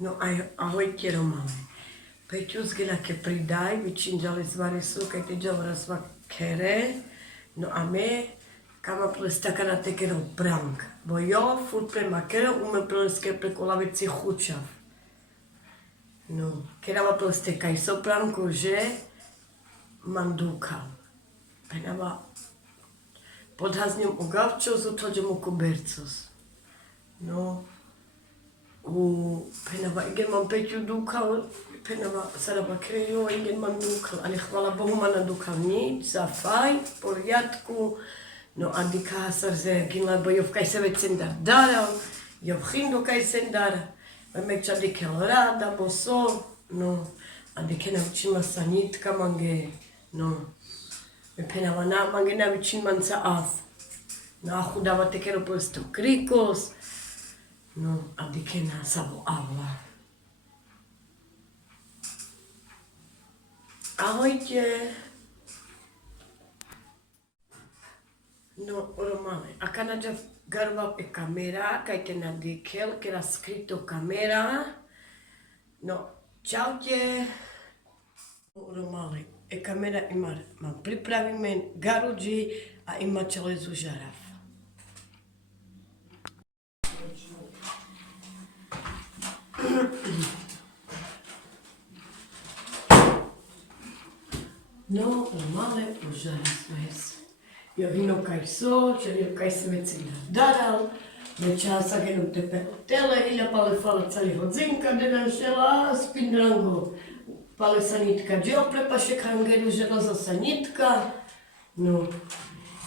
No ahojte Romane. Peťuzgina ke pridaj, vyčinžali zvary sú, keď teď raz kere. No a my, kama plestaka na tekero prank. Bo jo, furt prema kere, ume pleske preko lavici chučav. No, kerava pleste kaj so pranku, že man dúkal. Penava podhazňom u gavčo, zutođem u kubercos. No, penava igen man Peťu dúkal, penava sadaba krejo, igen man dúkal, ale chvala Bohu man nadúkal nič, za faj, v poriadku. No a dika hasar zergin, lebo jo v kaj se već sendar daral, jo v chindu kaj sendar, mekča dikel rada, boso, no, a dike navičima sa nitka mange, no, penava na mange navičima sa af. No a chudava tekero posto krikos, no a dike na sabo avla. Ahojte. No, Romane, a kanadža garva e kamera, kaj te na dikel, kera skrito kamera. No, čaute. Romane, e kamera ima, mam pripravime garuđi, a ima čelezu žarav. No, Romane, užari sves. Jo vino kaj so, čelio kaj se već daral, večera sa genom tepe tele, ilja pale fala cali hodzinka, dedan šela spindrango. Pale sanitka džio prepaše kangeru želaza sanitka. No,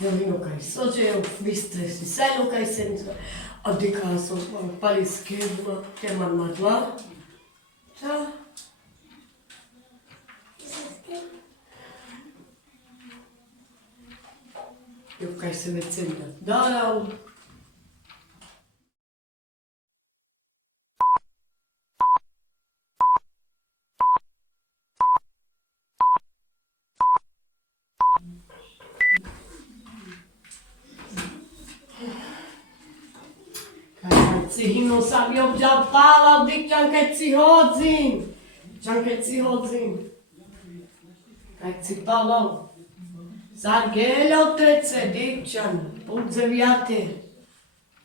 jo vino kaj so, že jo vistre si sajno kaj senca. A dika so pali skevla, teman madla. Ta. Jo kaj se već senda daral. Kaj si hino sam jo vžal pala, dik čankaj si hodzim. Čankaj si hodzim. Kaj si palal. Zargelja trece, dikčan, put zavijate.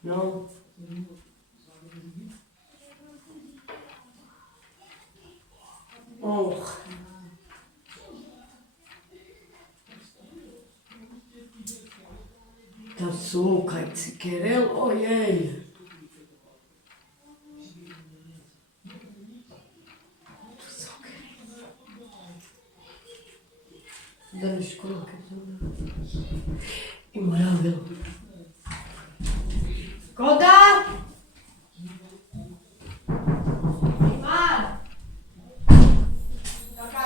No. Ta su, kaj si kerel, ojej. Da ne škola kaj zove. I moravil. Koda? Imar?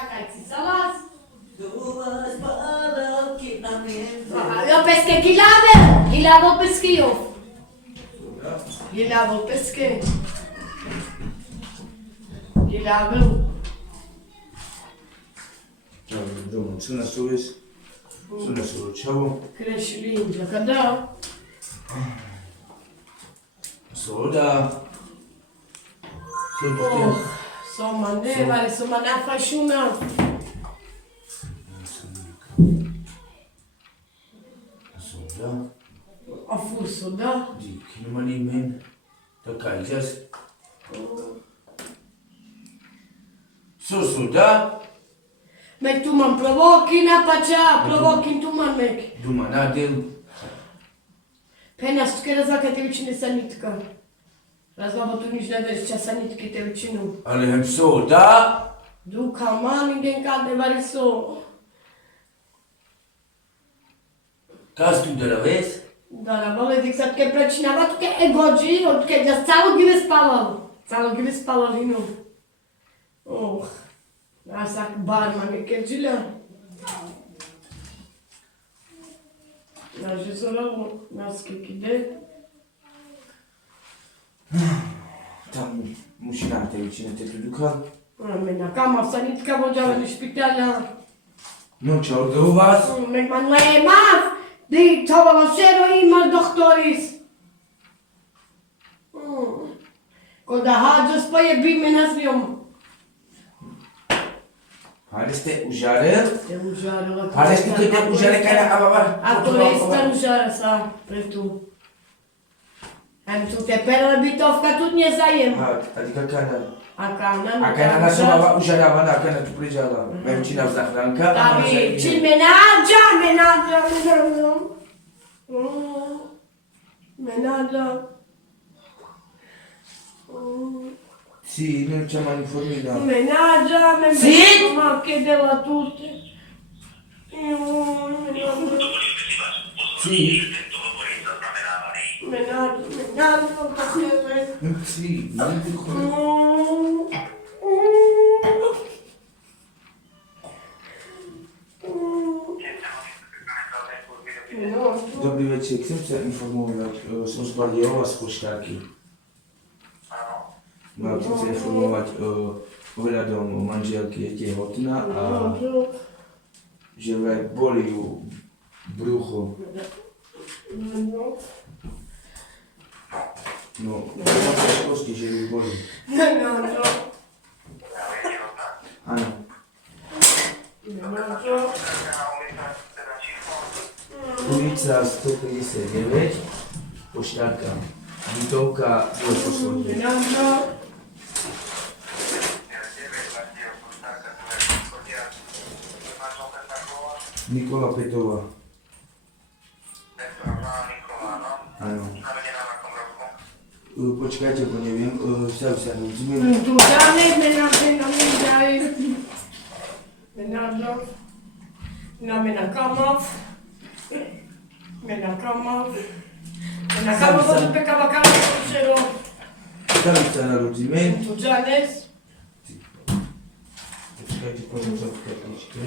Kaj si salas? Jo peske gilavo peske jo. Gilavo peske. Gilavo. Domnul, țină suris, țină suruceau. Crești lingea, că da. Soda. Soma nevare, soma na fașuna. Soda. A fost soda. Dic, nu mă nimeni. Dacă ai zis. Soda. Mek tu man provoki na pača, provokin tu man mek. Duma nadel. Pena štkera zaka te učine sanitka. Razvamo tu nič ne veš ča sanitki te učinu. Ale hem soda. Duka man ingen kad ne vari so. Kas tu de la vez? Da la vole dik sad ke prečinava tu ke egođi, od ke ja calo give spalal. Calo give spalal inu. Asak bar mange kerđila. Naže zoravo, naske kide. Tam mușina te vicine te duca. Mena kama sanitka vođava do špitala. Nu ce-au de vas? Mek man lemav, di tovala šero ima doktoris. Koda hádžo spojebíme na zňom. Hádě jste užáril? Te užárila. Hádě jste to jde užáril kada ababa? A to lesta užára sa pretu. A tu te perle bytovka tu nezajem. A ty kakana? A kanan. A kana naša baba užárávaná, a kana tu prižala. Memčina vzachránka. Tavi, či menádža. Menádža. Sì, non c'è mai informità. Menádža, Sì? ma che della tutte. Sì. Menádža, Sì, non ti Dobrý večer, chcem sa informovať, som z Bardejova z Košťárky. No, chcem sa informovať ohľadom manželky je tehotná a že vraj boli ju brucho. No, mám ťažkosti, že ju boli. Áno. Ulica 159, Košťárka. Bytovka, dvoj poschodie. Nikola Petová. Áno. Počkajte, bo neviem, sa rozumiem. Tu dáme, Mena kamov, to pekava kamov, šero. Tam sa narodíme. Tu džanes. Počkajte, poďme sa v kapličke.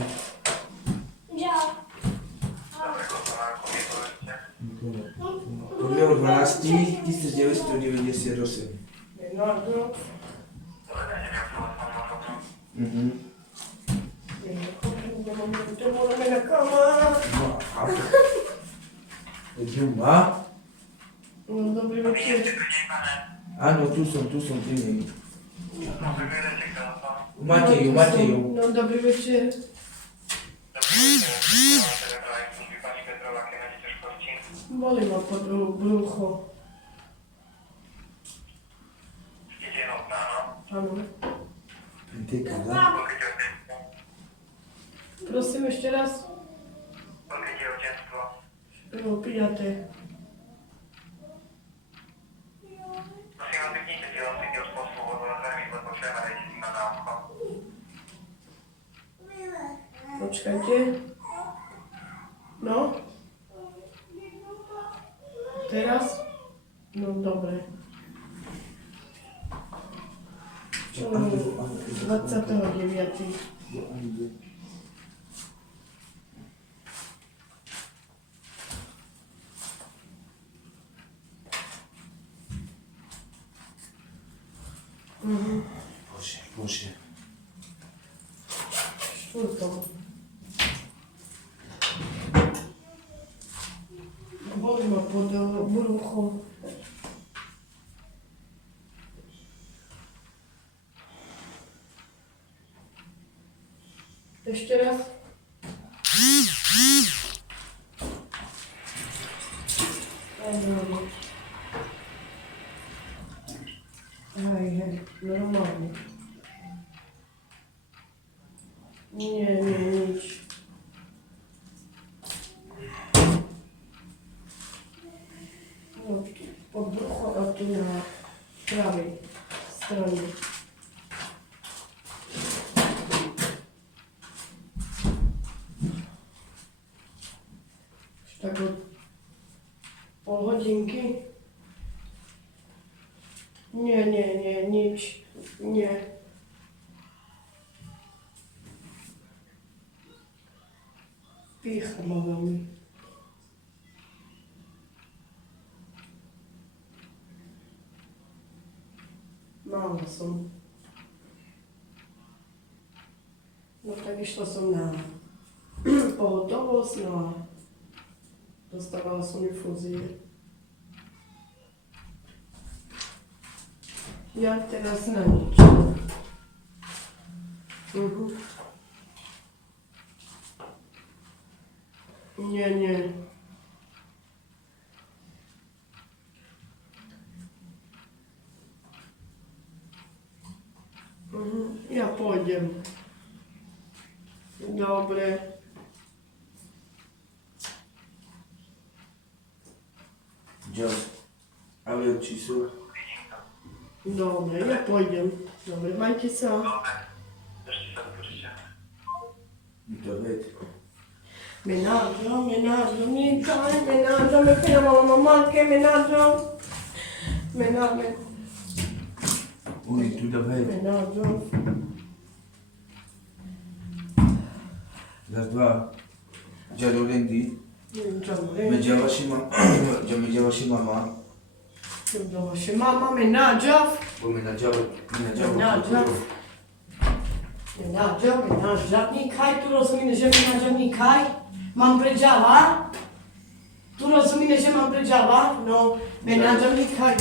Podľa 12. 1998. Duma? No, dobrý večer. Áno, tu som pri nej. Mateju. No, dobrý večer. Boli ma pod brucho. Áno. Penteka, da? Prosím ešte raz. Prvo pijaté. Počkajte. No. Teraz? No, dobre. 29. Bože. Štvrtom. Boli ma pod brucho. Ešte raz. Hej, normálne. Nie, nič. No, pod brucho a tu na pravej strane. Už tak od pol hodinky. Nie, nič. Nie. Pícha ma veľmi. Mála som. No tak išla som na pohotovosť, no a dostávala som infúzie. Ja teraz na nic. Nie. Ja pójdę. Dobre. Just, ale číslo. Dobre, ja pójdę. Dobre, majte sa. Dobre. Menadžo, nikaj, menadžo, me pijamo mamatke, menadžo. Ui, tu dobre. Menadžo. Raz, dva. Già lo rendi? Dobre. Mengiava si mamma. Dobre, mama, menadžo. Poi menaggiava. Menadžo, nikaj, tu rozumiesz, że menadžo nikaj. Mam predziała. Tu rozumiesz, że mam predziała. No, menadžo nikaj.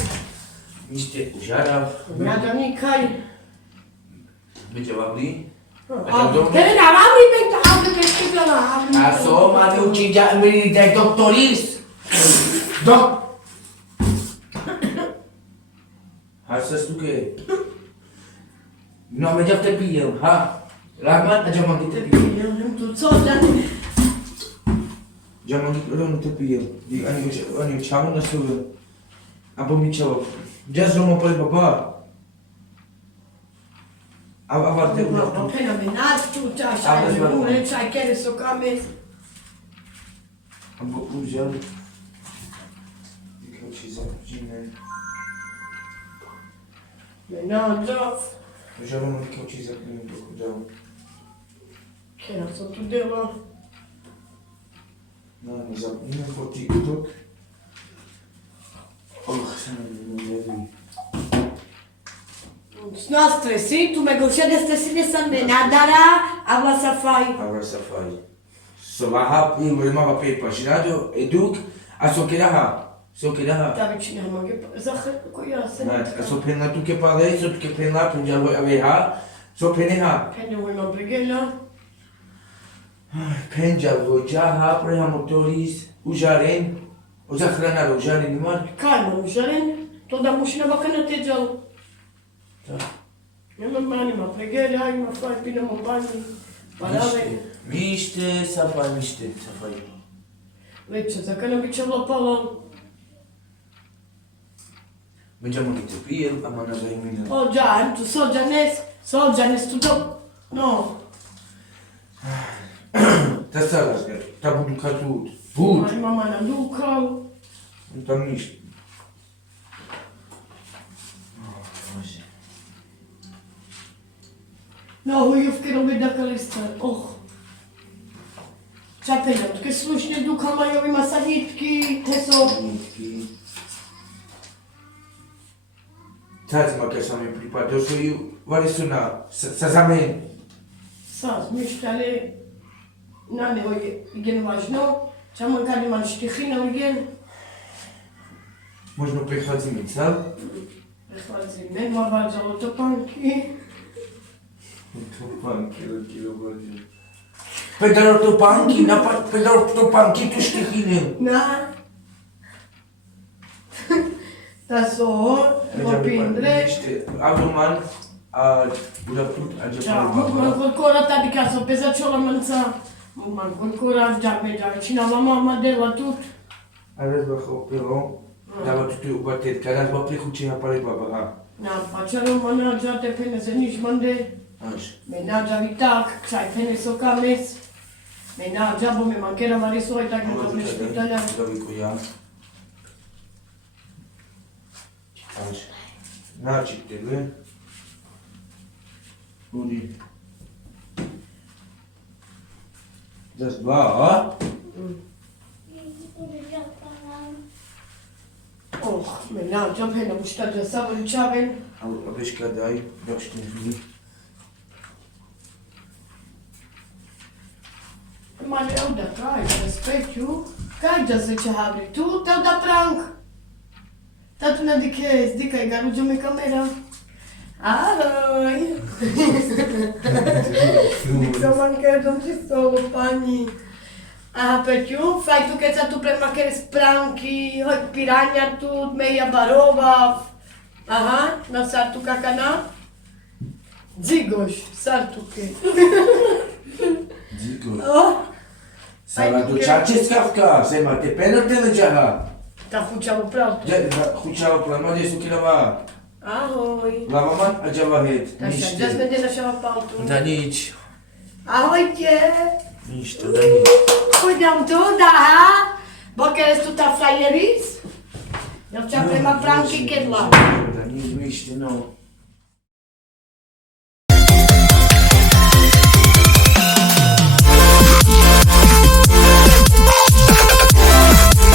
Niște ușara. Menadžo nikaj. Mengiava lì. Care n-am avut pe știplă la Aso, ma mi uccidea, mi dai doctoris. Hai să stu che. Nu am mergeam te pijel, ha? Rahman, a geam te pijel. Tu co, Dani? Geam nu te pijel. Ani ceamă na suvă. Apoi mi ceamă. Just nu mă păi baba. Avarte No, appena menato, tu c'hai le mure, c'hai che le so come. Am uzial. Că ce să cine. Menaggia. Uzial nu că ce să cine cu dau. Che non so tu devo. Nu za nu pot TikTok. Să nu vezi. No stressi, tu me goșede stressi să menadara, ava să fai. Agora să fai. Să va ha, eu mă pe paginado, educ, a so que ha. So que ha. Da vicino mă che zahă cu ea să. Na, so pena tu que pare, so que pena punja ave ha. So pena ha. Pene ui mă brigela. Penja voja ha, pre ha motoris, ujaren. O za hrana ujaren nimar. Calma, ujaren. Tot da mușina va când te jau. Da. Eu mă mani mă brigela, ai mă fai până mă bani. Parave. Miște, să fai. Vece, za când bice la pala. Mergeam în Itopie, am anat la mine. O già, tu so gianes tu do. No. Ta stara, ta budu catut. Bud. Mai mama na ducal. Nu tam nici. No, eu fiquei no meio daquela estrada. Oh. Já tem, porque se luxo do calma eu ima sanitki, te so. Nitki. Tați mă că s-am implicat, eu să eu, oare suna, să zamen. Saz, miștale. Nane, o igen važno. Ća man kad iman štihina igen. Možno prehadzim i cal? Prehvazim, ne ma vađalo to panki. Topanki, rođilo vađim. Pedalo topanki, pedalo topanki tu štihine. Na. Da so, opindre. Abdoman, a udaput, a Da, man colcora ta di casa, pesa c'ho la manza. Man colcora già me già vicino alla mamma della tut. Ales bajo, pero dava tutu batet, că azi va plecu ce apare baba, ha. Na, facciano managgia te pene se nici mande. Așa. Menaggia vitac, c'hai pene so cames. Menaggia, bo me manchera mari soi ta che non mi spitala. Da vi cu ea. Așa. N-a trebuie. Unii. Das war, ha? Oh, menaggia pene muștagia sa văliceaven. Aveți că dai, da știu nimic. Ma le au da cai, respectiu. Cai già se ce habri tu, te-au da prank. Tatuna di che, di che garugio me camera. Ahoj. Co mám každom ti stolu, pani. Aha, Peťu, faj tu, keď sa tu premakere spránky, hoď pirania tu, meja barova. Aha, na sartu kakana. Dzigoš, sartuke. Dzigoš. Oh. Sara tu čačeskavka, se máte penotele džaha. Ta chučalo pravdu. Chučalo plama, kde sú kilová. Ahoj. Lavaman a džava het. Takže, kde sme nezašala pautu? Da nič. Ahojte. Nič to, da nič. Chodňam tu, daha. Bokere tu ta frajeris. Ja včera prema Franky kedla. Da nič, myšte, no.